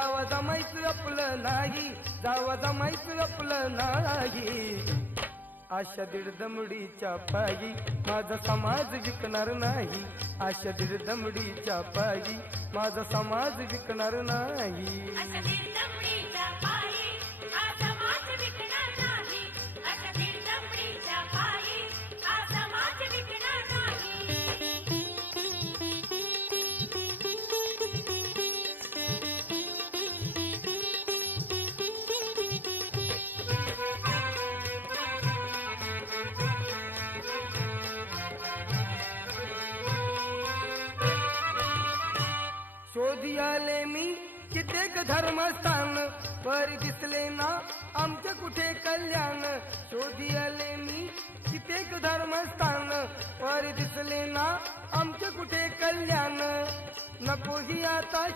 जावा जमायचं आपलं नाही, जावा जमायचं आपलं नाही. आशा दीड दमडीच्या पायी माझा समाज विकणार नाही, आशा दीड दमडीच्या पायी माझा समाज विकणार नाही. शोधी आले मी कित्येक धर्मस्थान, परी दिसले ना आमचे कुठे कल्याण. शोधी आले मी कित्येक धर्मस्थान, परी दिसले ना आमचे कुठे कल्याण. नको ही आता